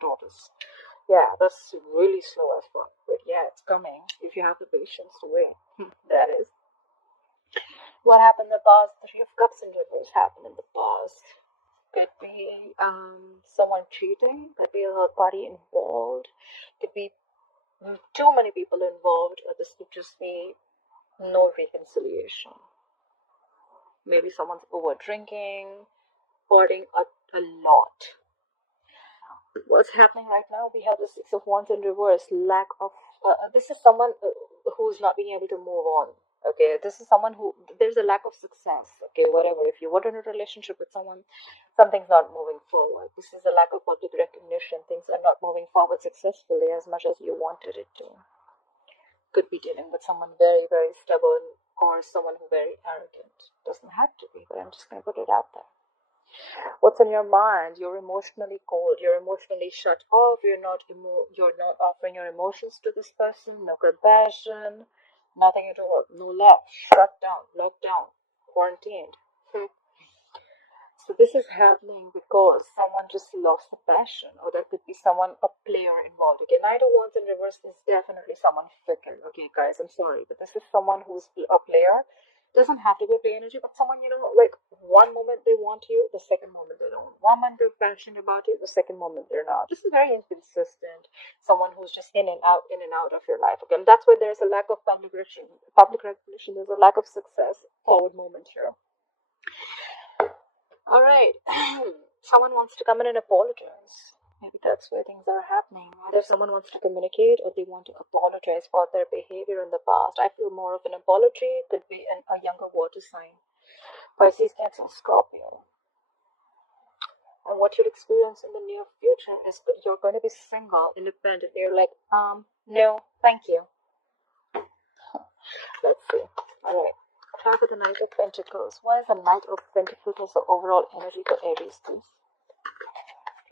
Gemini, Taurus. Yeah, that's really slow as fuck. But yeah, it's coming if you have the patience to wait. That is. What happened in the past? The Three of Cups in reverse happened in the past. Could be someone cheating, could be a third party involved, could be too many people involved, or this could just be no reconciliation. Maybe someone's over drinking, partying a lot. What's happening right now? We have the Six of Wands in reverse. Lack of. This is someone who's not being able to move on. Okay, this is someone who there's a lack of success. Okay, whatever. If you were in a relationship with someone, something's not moving forward. This is a lack of public recognition. Things are not moving forward successfully as much as you wanted it to. Could be dealing with someone very, very stubborn or someone who very arrogant. Doesn't have to be, but I'm just gonna put it out there. What's on your mind? You're emotionally cold. You're emotionally shut off. You're not offering your emotions to this person. No compassion. Nothing at all. No love. Shut down. Locked down. Quarantined. So this is happening because someone just lost the passion, or there could be someone, a player involved. Okay, Knight of Wands in reverse is definitely someone fickle. Okay, guys, I'm sorry, but this is someone who's a player. Doesn't have to be a player energy, but someone, like one moment they want you, the second moment they don't. One moment they're passionate about you, the second moment they're not. This is very inconsistent. Someone who's just in and out of your life. Okay, and that's why there's a lack of public recognition. There's a lack of success. Forward moment here. All right. Someone wants to come in and apologize. Maybe that's where things are happening. Either someone wants to communicate or they want to apologize for their behavior in the past. I feel more of an apology. Could be a younger water sign. Pisces, Cancer, Scorpio. And what you'll experience in the near future is that you're going to be single, independent. You're like, no, thank you. Let's see. All right. Try for the Knight of Pentacles. Why is the Knight of Pentacles as the overall energy for Aries, please?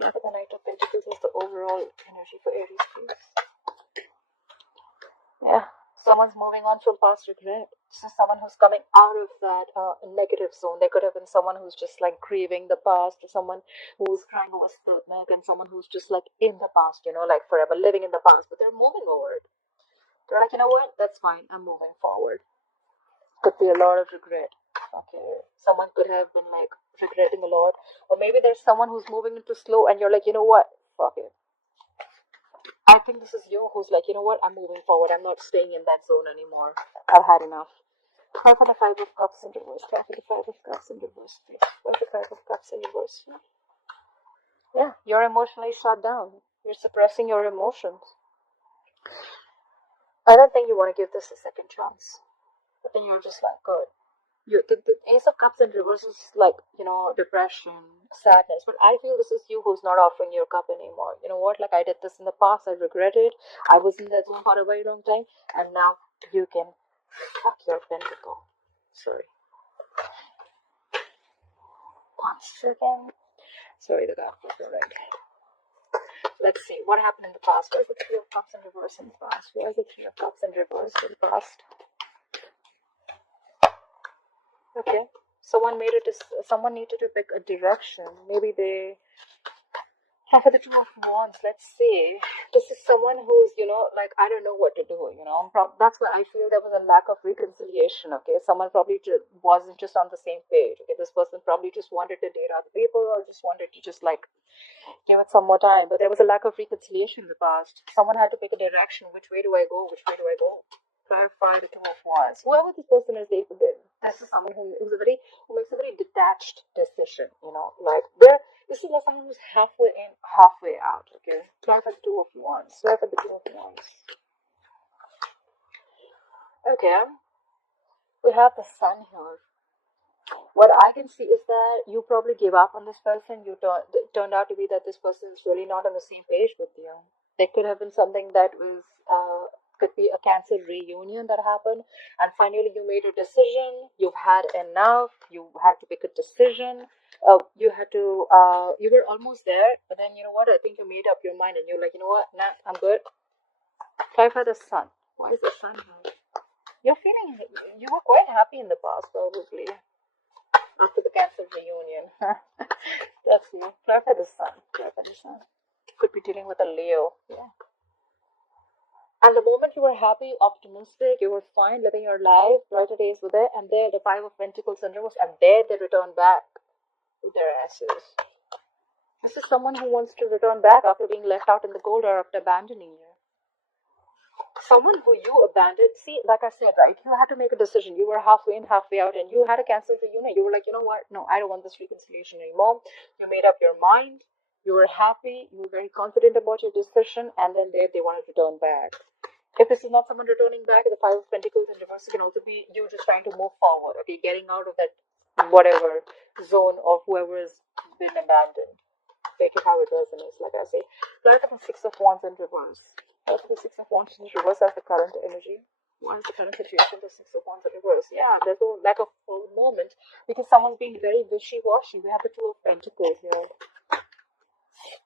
Try for the Knight of Pentacles as the overall energy for Aries, please. Yeah, someone's moving on from past regret. This is someone who's coming out of that negative zone. There could have been someone who's just like grieving the past, or someone who's crying over spilled milk, and someone who's just like in the past, like forever living in the past, but they're moving over it. They're like, you know what? That's fine. I'm moving forward. Could be a lot of regret. Okay, someone could have been like regretting a lot, or maybe there's someone who's moving into slow, and you're like, you know what? Fuck it. I think this is you who's like, you know what? I'm moving forward. I'm not staying in that zone anymore. I've had enough. Try for the Five of Cups in reverse. Try for the Five of Cups in reverse, please. Try for the Five of Cups in reverse. Yeah, you're emotionally shut down. You're suppressing your emotions. I don't think you want to give this a second chance. But then you're just like, good. The Ace of Cups in reverse is like, depression, sadness. But I feel this is you who's not offering your cup anymore. You know what? Like, I did this in the past. I regret it. I was in that zone for a very long time. And now you can fuck your pentacle. Sorry. 1 second. Sorry, the card was alright. Let's see. What happened in the past? Where's the Three of Cups in reverse in the past? Where's the Three of Cups in reverse in the past? Okay. Someone needed to pick a direction. Maybe they have the Two of Wands. Let's see. This is someone who's, like, I don't know what to do, That's why I feel there was a lack of reconciliation, okay? Someone probably wasn't just on the same page, okay? This person probably just wanted to date other people, or just wanted to just, like, give it some more time. But there was a lack of reconciliation in the past. Someone had to pick a direction. Which way do I go? Which way do I go? Clarify the Two of Wands. Whoever this person is, this is someone who makes a very detached decision. Like this is like someone who's halfway in, halfway out. Okay, clarify the Two of Wands. Clarify the Two of Wands. Okay, we have the Sun here. What I can see is that you probably gave up on this person. It turned out to be that this person is really not on the same page with you. There could have been something that was could be a Cancer reunion that happened, and finally you made a decision. You've had enough. You had to pick a decision. You were almost there, but then you know what? I think you made up your mind, and you're like, you know what? Nah, I'm good. Clarify the Sun. Why is the Sun here? You're feeling you were quite happy in the past, probably. After the Cancer reunion. That's you. Clarify the Sun. Clarify the Sun. Could be dealing with a Leo. Yeah. And the moment you were happy, optimistic, you were fine, living your life, brighter days were there, and there the Five of Pentacles and Reverse, and there they return back with their asses. This is someone who wants to return back after being left out in the cold or after abandoning you. Someone who you abandoned. See, like I said, right, you had to make a decision. You were halfway in, halfway out, and you had to cancel the unit. You were like, you know what? No, I don't want this reconciliation anymore. You made up your mind. You were happy. You were very confident about your decision, and then they wanted to turn back. If this is not someone returning back, the Five of Pentacles in reverse can also be you just trying to move forward. Okay, getting out of that whatever zone of whoever has been abandoned. Take it how it resonates, like I say. Flirt with the Six of Wands in reverse. Flirt with the Six of Wands in reverse as the current energy. What is the current situation? The Six of Wands in reverse. Yeah, there's a lack of full moment because someone's being very wishy-washy. We have the Two of Pentacles here.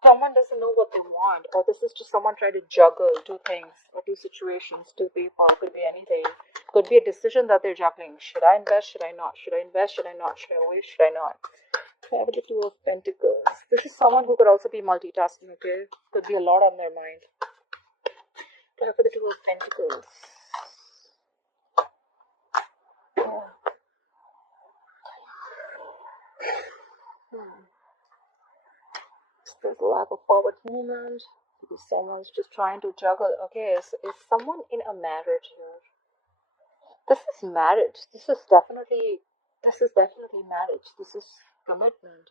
Someone doesn't know what they want, or this is just someone trying to juggle two things, or two situations, two people. Could be anything. Could be a decision that they're juggling. Should I invest? Should I not? Should I invest? Should I not? Should I wait? Should I not? I have the Two of Pentacles. This is someone who could also be multitasking, okay? Could be a lot on their mind. I have the Two of Pentacles. Yeah. There's a lack of forward movement. Because someone's just trying to juggle. Okay, is someone in a marriage here? This is marriage. This is definitely marriage. This is commitment.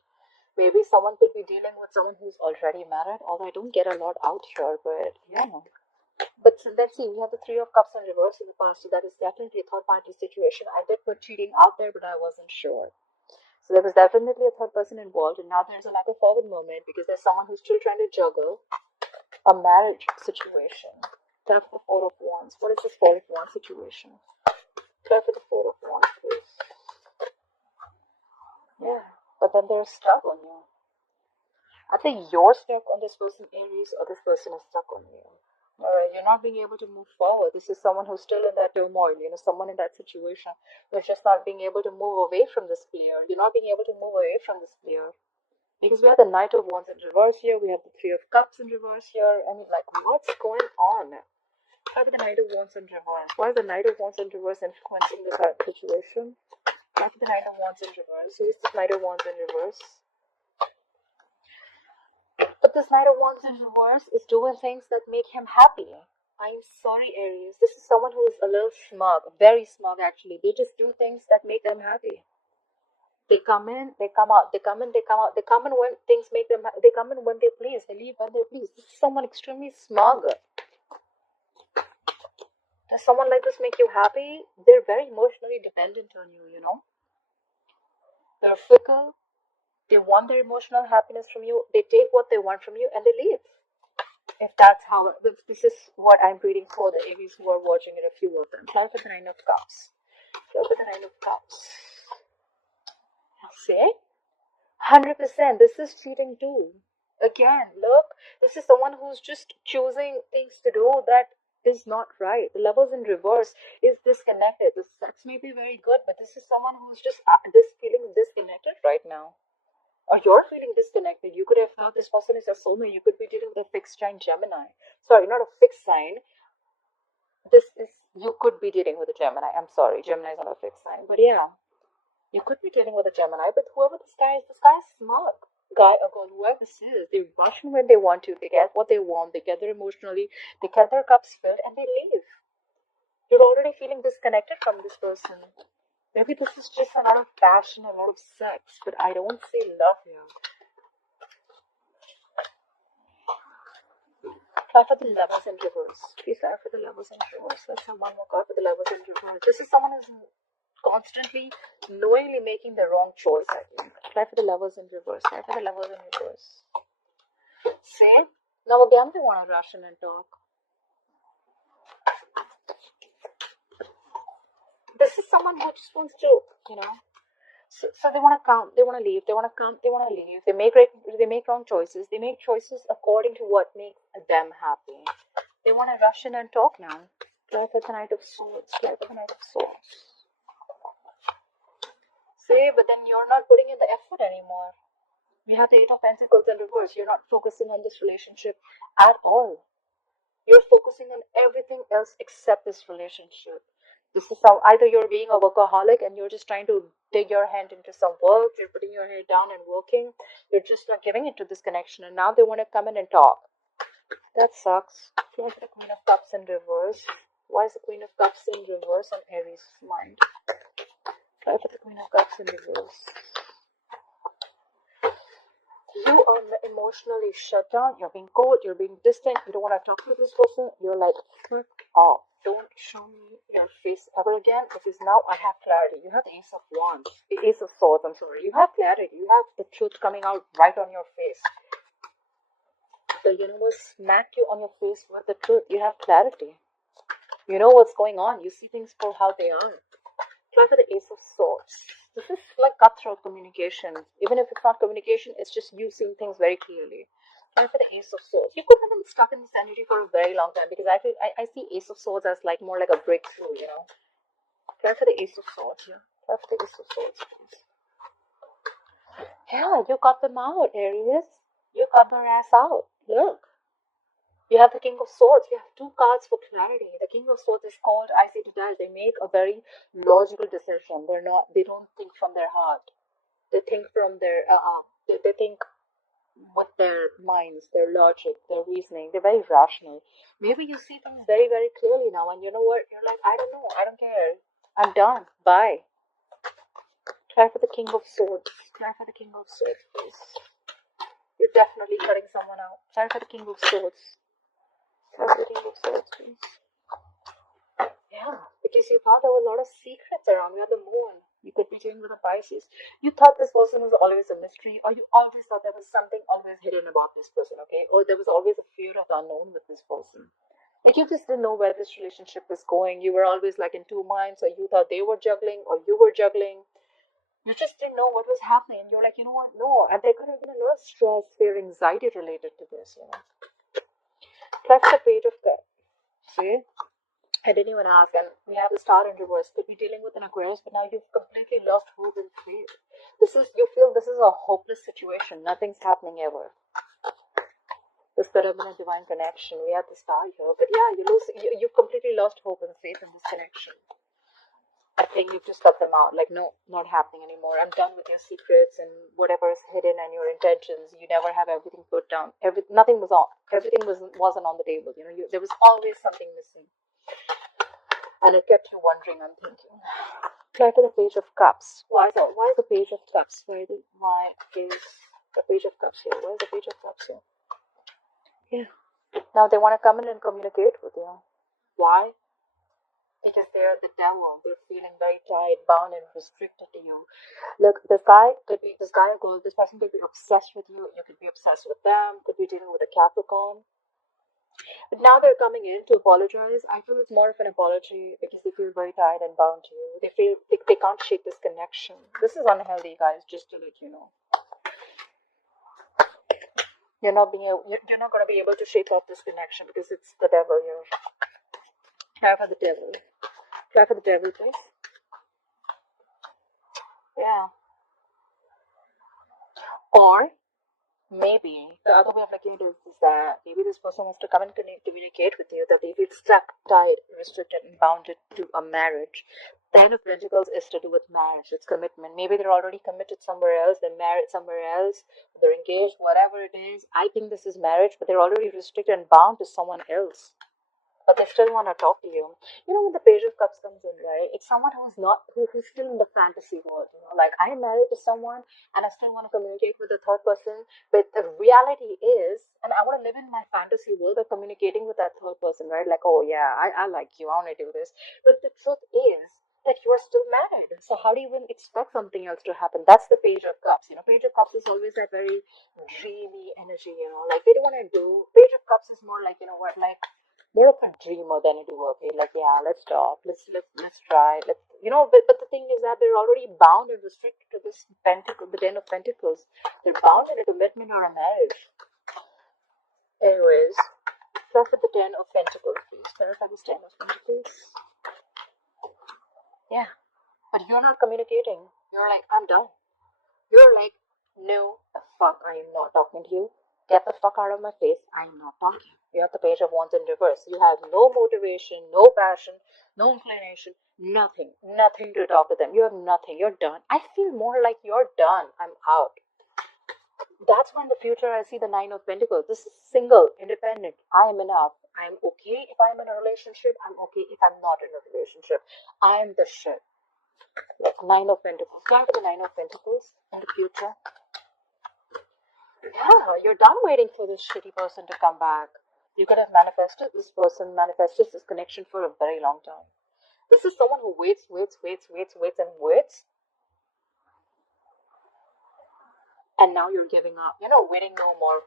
Maybe someone could be dealing with someone who's already married, although I don't get a lot out here, but yeah. But let's see, we have the Three of Cups in reverse in the past, so that is definitely a third party situation. I did put cheating out there, but I wasn't sure. So there was definitely a third person involved, and now there's a lack of forward movement because there's someone who's still trying to juggle a marriage situation. Tap for the Four of Wands. What is this Four of Wands situation? Tap for the Four of Wands, please. Yeah, but then they're stuck on you. I think you're stuck on this person, Aries, or this person is stuck on you. Alright, you're not being able to move forward. This is someone who's still in that turmoil, someone in that situation who's just not being able to move away from this player. You're not being able to move away from this player. Because we have the Knight of Wands in reverse here, we have the Three of Cups in reverse here. I mean, like, what's going on? Why is the Knight of Wands in reverse? Why is the Knight of Wands in reverse influencing the current situation? Why is the Knight of Wands in reverse? Who is the Knight of Wands in reverse? But this Knight of Wands in reverse is doing things that make him happy. I'm sorry, Aries. This is someone who is a little smug, very smug actually. They just do things that make them happy. They come in, they come out. They come in, they come out. They come in when things make them. They come in when they please. They leave when they please. This is someone extremely smug. Does someone like this make you happy? They're very emotionally dependent on you. They're fickle. They want their emotional happiness from you. They take what they want from you and they leave. If that's how, if this is what I'm reading for the Aries who are watching it, a few of them. Fly for the Nine of Cups. Fly for the Nine of Cups. See? 100%. This is cheating too. Again, look, this is someone who's just choosing things to do that is not right. The levels in reverse is disconnected. The sex may be very good, but this is someone who's just feeling disconnected right now. Or you're feeling disconnected. You could have thought this person is a soulmate. You could be dealing with a fixed sign Gemini. Sorry, not a fixed sign. You could be dealing with a Gemini. I'm sorry, Gemini is not a fixed sign. But yeah, you could be dealing with a Gemini. But whoever this guy is smart. Guy or girl, whoever this is, they rush in when they want to. They get what they want. They get there emotionally. They get their cups filled and they leave. You're already feeling disconnected from this person. Maybe this is just a lot of passion, a lot of sex, but I don't see love here. Try for the Lovers in reverse. Please try for the Lovers in reverse. Let's have one more card for the Lovers in reverse. This is someone who's constantly, knowingly making the wrong choice, I think. Try for the Lovers in reverse. Try for the Lovers in reverse. See? Now again, they want to rush in and talk. This is someone who just wants to, So they want to come, they want to leave, they want to come, they want to leave. They make wrong choices. They make choices according to what makes them happy. They want to rush in and talk now. Try for the Knight of Swords. Try for the Knight of Swords. See, but then you're not putting in the effort anymore. You have the Eight of Pentacles in reverse. You're not focusing on this relationship at all. You're focusing on everything else except this relationship. This is how either you're being a workaholic and you're just trying to dig your hand into some work, you're putting your head down and working, you're just not giving into this connection, and now they want to come in and talk. That sucks. Why is the Queen of Cups in reverse? Why is the Queen of Cups in reverse on Aries' mind? Try for the Queen of Cups in reverse. You are emotionally shut down, you're being cold, you're being distant, you don't want to talk to this person, you're like, frick off. Don't show me your face ever again, because now I have clarity. You have the Ace of Wands, the Ace of Swords, I'm sorry. You have clarity, you have the truth coming out right on your face. The universe smacked you on your face with the truth. You have clarity. You know what's going on, you see things for how they are. Try for the Ace of Swords. This is like cutthroat communication. Even if it's not communication, it's just you seeing things very clearly. Try for the Ace of Swords. You could have been stuck in this energy for a very long time, because I see Ace of Swords as like more like a breakthrough, you know. Try for the Ace of Swords here. Try for the Ace of Swords, please. Yeah, you got them out, Aries. You got their ass out. Look. You have the King of Swords. You have two cards for clarity. The King of Swords is called, I say to that, they make a very logical decision. They don't think from their heart. They think from their, they think with their minds, their logic, their reasoning. They're very rational. Maybe you see things very, very clearly now, and you know what? You're like, I don't know. I don't care. I'm done. Bye. Try for the King of Swords. Try for the King of Swords, please. You're definitely cutting someone out. Try for the King of Swords. Try for the King of Swords, please. Yeah, because you thought there were a lot of secrets around. You had the moon. You could be dealing with a Pisces. You thought this person was always a mystery, or you always thought there was something always hidden about this person, okay? Or there was always a fear of the unknown with this person. Like you just didn't know where this relationship was going. You were always like in two minds, or you thought they were juggling, or you were juggling. You just didn't know what was happening. You're like, you know what? No. And there could have been a lot of stress, fear, anxiety related to this, you know. Plus the Page of Cups. See? I didn't even ask, and we have the Star in reverse. Could be dealing with an Aquarius, but now you've completely lost hope and faith. You feel this is a hopeless situation. Nothing's happening ever. This could have been a divine connection. We have the Star here, but yeah, you've completely lost hope and faith in this connection. I think you've just cut them out. Like, no, not happening anymore. I'm done with your secrets and whatever is hidden and your intentions. You never have everything put down. Nothing was on. Everything wasn't on the table. You know, there was always something missing. And it kept you wondering and thinking. Try to the Page of Cups. Why is the Page of Cups? Why is the Page of Cups here? Why is the Page of Cups here? Yeah. Now they want to come in and communicate with you. Why? Because they're the devil. They're feeling very tied, bound, and restricted to you. Look, this guy or girl, this person could be obsessed with you. You could be obsessed with them. Could be dealing with a Capricorn. But now they're coming in to apologize. I feel it's more of an apology because they feel very tied and bound to you. They feel they can't shake this connection. This is unhealthy, guys, just to let you know. You're not going to be able to shake off this connection because it's the devil here. Try for the devil. Try for the devil, please. Yeah. Or maybe the other way of looking at it is that maybe this person wants to come and communicate with you that they feel stuck, tied, restricted, and bounded to a marriage. Ten of Pentacles is to do with marriage. It's commitment. Maybe they're already committed somewhere else. They're married somewhere else. They're engaged. Whatever it is, I think this is marriage, but they're already restricted and bound to someone else. But they still want to talk to you. You know, when the Page of Cups comes in, right? It's someone who's still in the fantasy world. You know, like I'm married to someone and I still want to communicate with the third person. But the reality is, and I want to live in my fantasy world by communicating with that third person, right? Like, oh yeah, I like you. I want to do this. But the truth is that you are still married. So how do you even expect something else to happen? That's the Page of Cups. You know, Page of Cups is always that very dreamy energy. You know, like they don't want to do. Page of Cups is more like, you know what, like. More of a dreamer than a doer. Okay, like yeah, let's talk, let's try, but the thing is that they're already bound and restricted to this pentacle, the Ten of Pentacles. They're bound in a commitment or a marriage. Anyways, clarify the Ten of Pentacles, please. Clarify this Ten of Pentacles. Yeah, but you're not communicating. You're like, I'm done. You're like, no fuck, I am not talking to you. Get the fuck out of my face, I am not talking. You have the Page of Wands in reverse. You have no motivation, no passion, no inclination, nothing. Nothing to talk to them. You have nothing. You're done. I feel more like you're done. I'm out. That's why in the future I see the Nine of Pentacles. This is single, independent. I am enough. I'm okay if I'm in a relationship. I'm okay if I'm not in a relationship. I am the shit. Like Nine of Pentacles. Go for the Nine of Pentacles in the future. Yeah, you're done waiting for this shitty person to come back. You could have manifested this person, manifested this connection for a very long time. This is someone who waits, and waits. And now you're giving up. You're not waiting no more.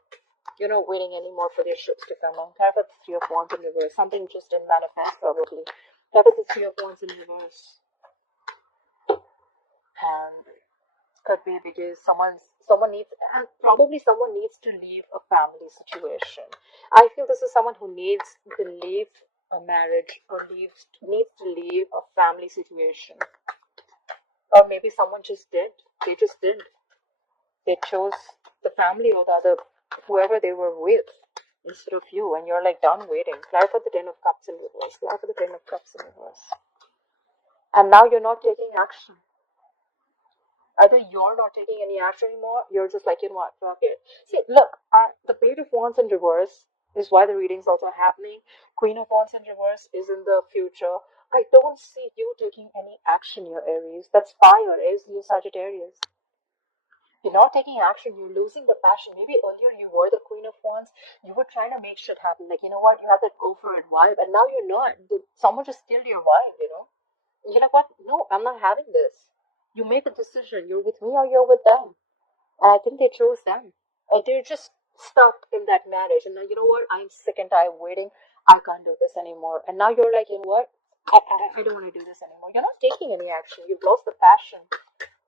You're not waiting anymore for their ships to come on. Have the Three of Wands in reverse. Something just didn't manifest, probably. Have the Three of Wands in reverse. And could be because someone needs, and probably someone needs to leave a family situation. I feel this is someone who needs to leave a marriage or needs to leave a family situation. Or maybe someone just did. They just did. They chose the family or the other, whoever they were with, instead of you, and you're like done waiting. Clarify the Ten of Cups in reverse. Clarify the Ten of Cups in reverse. And now you're not taking action. Either you're not taking any action anymore, you're just like, you know what, fuck it. See, look, the Page of Wands in reverse is why the reading's also happening. Queen of Wands in reverse is in the future. I don't see you taking any action, your Aries. That's fire, is you Sagittarius. You're not taking action, you're losing the passion. Maybe earlier you were the Queen of Wands, you were trying to make shit happen. Like, you know what, you had that go for it vibe, and now you're not. Someone just killed your vibe, you know? You know what? No, I'm not having this. You make a decision. You're with me or you're with them. And I think they chose them. Or they're just stuck in that marriage. And now, you know what? I'm sick and tired of waiting. I can't do this anymore. And now you're like, you know what? I don't want to do this anymore. You're not taking any action. You've lost the passion.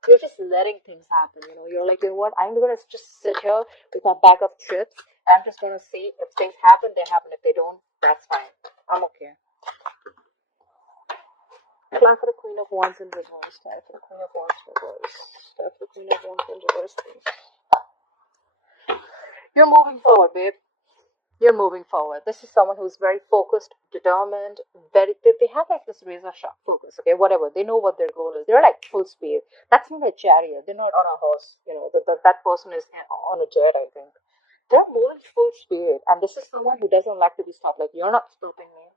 You're just letting things happen. You know, you're like, you know what? I'm going to just sit here with my bag of chips. I'm just going to see if things happen, they happen. If they don't, that's fine. I'm okay. Apply for the Queen of Wands in reverse. Apply for the Queen of Wands in reverse. Apply for the Queen of Wands in reverse, please. You're moving forward, babe. You're moving forward. This is someone who's very focused, determined, they have like this razor sharp focus, okay? Whatever. They know what their goal is. They're like full speed. That's not a chariot. They're not on a horse. You know, that person is on a jet, I think. They're moving full speed. And this is someone who doesn't like to be stopped. Like, you're not stopping me.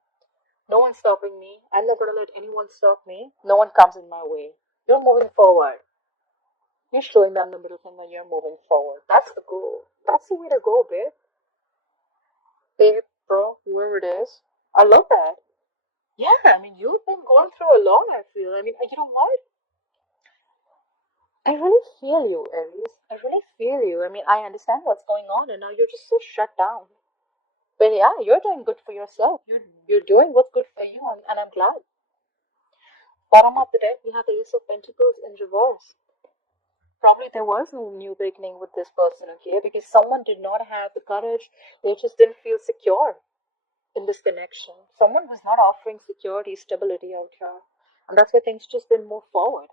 No one's stopping me. I'm not going to let anyone stop me. No one comes in my way. You're moving forward. You're showing them the middle finger. You're moving forward. That's the goal. That's the way to go, babe. Babe, bro, whoever it is. I love that. Yeah, I mean, you've been going through a lot, I feel. I mean, you know what? I really feel you, Aries. I really feel you. I mean, I understand what's going on, and now you're just so shut down. But yeah, you're doing good for yourself. You're doing what's good for you, and I'm glad. Bottom of the deck, we have the Ace of Pentacles in reverse. Probably there was no new beginning with this person, okay? Because someone did not have the courage. They just didn't feel secure in this connection. Someone was not offering security, stability out here. And that's why things just didn't move forward.